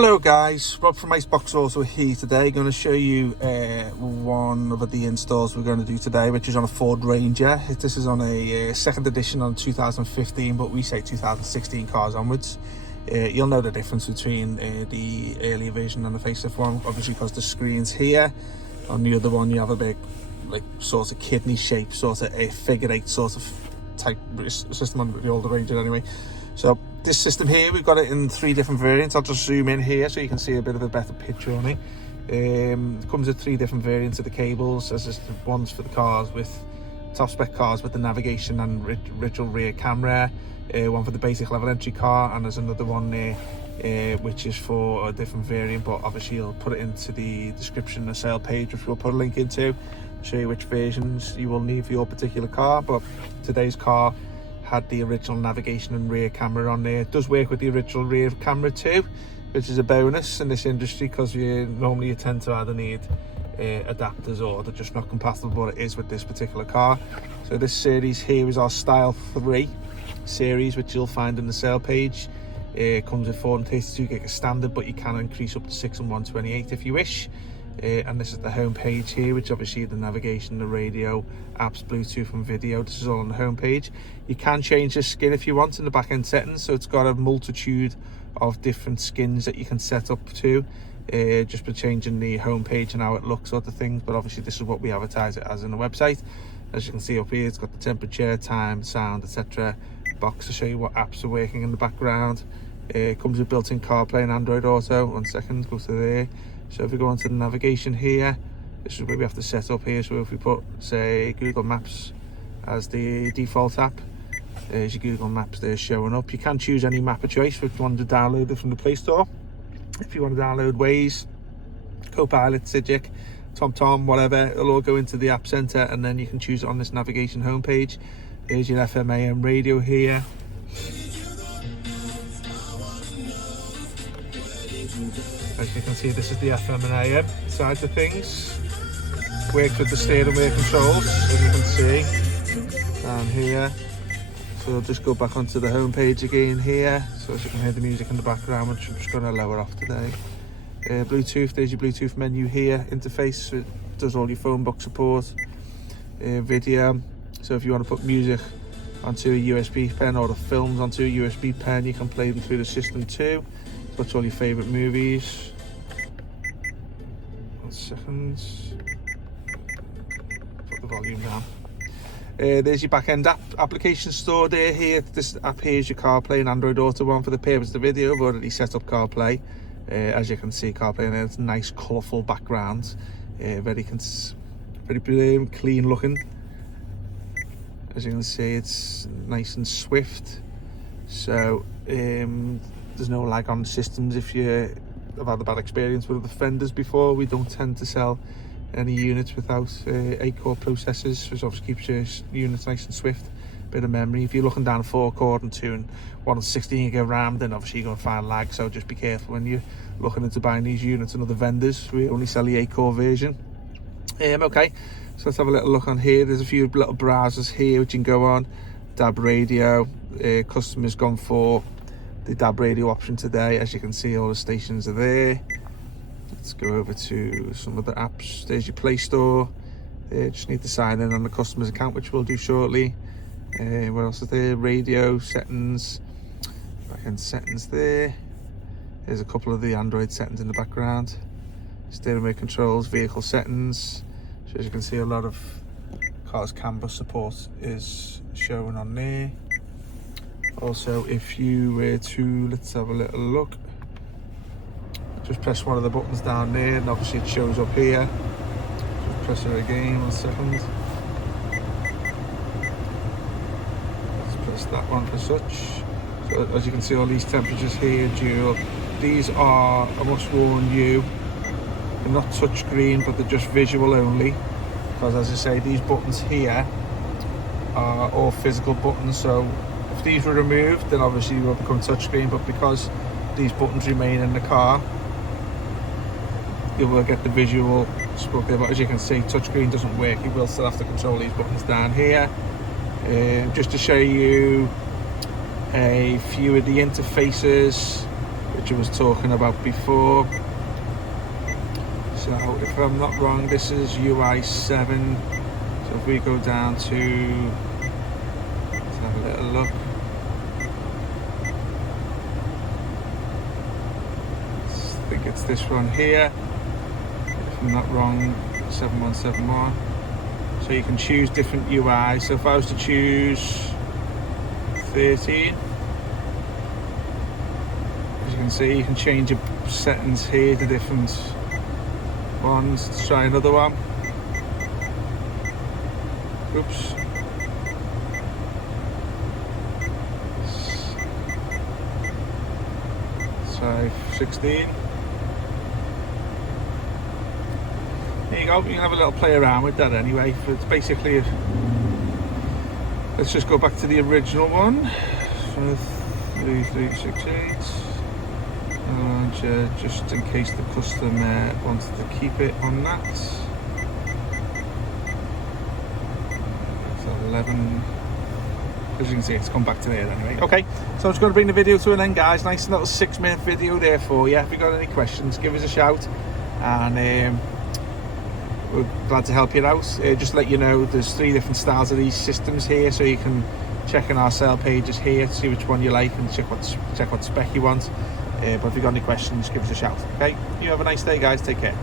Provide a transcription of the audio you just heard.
Hello guys, Rob from Iceboxauto here today. Going to show you one of the installs we're going to do today, which is on a Ford Ranger. This is on a second edition on 2015, but we say 2016 cars onwards. You'll know the difference between the earlier version and the facelift one, obviously because the screen's here. On the other one you have a big like sort of kidney shape, sort of a figure eight sort of type system on the older Ranger anyway. So this system here, we've got it in 3 different variants. I'll just zoom in here so you can see a bit of a better picture on it. It comes with 3 different variants of the cables. There's just ones for the cars with top spec cars with the navigation and original rear camera, one for the basic level entry car, and there's another one there which is for a different variant, but obviously you'll put it into the description, the sale page, which we'll put a link into, show you which versions you will need for your particular car. But today's car had the original navigation and rear camera on there. It does work with the original rear camera too, which is a bonus in this industry, because normally you tend to either need adapters or they're just not compatible, but it is with this particular car. So this series here is our Style 3 series, which you'll find in the sale page. It comes with 432 gig of standard, but you can increase up to 6 and 128 if you wish. And this is the home page here, which obviously the navigation, the radio, apps, Bluetooth and video. This is all on the home page. You can change the skin if you want in the back end settings, so it's got a multitude of different skins that you can set up to, just by changing the home page and how it looks, sort of things. But obviously this is what we advertise it as in the website. As you can see up here, it's got the temperature, time, sound, etc. box to show you what apps are working in the background. It comes with built-in CarPlay and Android Auto. 1 second, go to there. So if we go onto the navigation here, this is where we have to set up here. So if we put, say, Google Maps as the default app, there's your Google Maps there showing up. You can choose any map of choice if you want to download it from the Play Store. If you want to download Waze, Copilot, Sigic, TomTom, whatever, it'll all go into the App Center, and then you can choose it on this navigation homepage. There's your FM AM radio here. As you can see, this is the FM and AM side of things. Works with the steering wheel controls, as you can see down here. So I'll just go back onto the home page again here, so as you can hear the music in the background, which I'm just going to lower off today. Bluetooth, there's your Bluetooth menu here, interface, it does all your phone book support, video. So if you want to put music onto a USB pen or the films onto a USB pen, you can play them through the system too. Watch all your favourite movies. 1 second. Put the volume down. There's your back-end application store there. Here, this app here is your CarPlay and Android Auto one. For the purpose of the video, I've already set up CarPlay. As you can see, CarPlay, and it's a nice colourful background. Very clean looking. As you can see, it's nice and swift. So there's no lag on the systems. If you have had a bad experience with the Fenders before, we don't tend to sell any units without 8-core processors, which obviously keeps your units nice and swift. Bit of memory. If you're looking down a 4-core and one 16 gig of RAM, then obviously you're going to find lag, so just be careful when you're looking into buying these units and other vendors. We only sell the 8-core version. Okay, so let's have a little look on here. There's a few little browsers here which you can go on. DAB radio, customers gone for the DAB radio option today. As you can see, all the stations are there. Let's go over to some of the apps. There's your Play Store. Just need to sign in on the customer's account, which we'll do shortly. What else is there? Radio settings, back-end settings there. There's a couple of the Android settings in the background. Steering wheel controls, vehicle settings. So as you can see, a lot of cars CAN bus support is showing on there. Also, if you were to, let's have a little look, just press one of the buttons down there, and obviously it shows up here. Just press it again. 1 second. Let's press that one for such. So as you can see, all these temperatures here, dual. These are, I must warn you, they're not touchscreen, but they're just visual only, because as I say, these buttons here are all physical buttons. So if these were removed, then obviously you will become touchscreen, but because these buttons remain in the car, you will get the visual spoke there. But as you can see, touchscreen doesn't work. You will still have to control these buttons down here. Just to show you a few of the interfaces which I was talking about before. So if I'm not wrong, this is UI7. So if we go down to, let's have a little look. I think it's this one here, if I'm not wrong, 7171. So you can choose different UI. So if I was to choose 13, as you can see, you can change your settings here to different ones. Let's try another one. Oops. Let's try 16. There you go, you can have a little play around with that anyway. It's basically, let's just go back to the original one. So 3368. Just in case the customer wanted to keep it on that. So 11. As you can see, it's come back to there anyway. Okay, so I'm just going to bring the video to an end, guys. Nice little 6-minute video there for you. If you've got any questions, give us a shout, and we're glad to help you out. Just to let you know, there's 3 different styles of these systems here, so you can check on our sale pages here to see which one you like and check what spec you want. But if you've got any questions, give us a shout. Okay, you have a nice day, guys. Take care.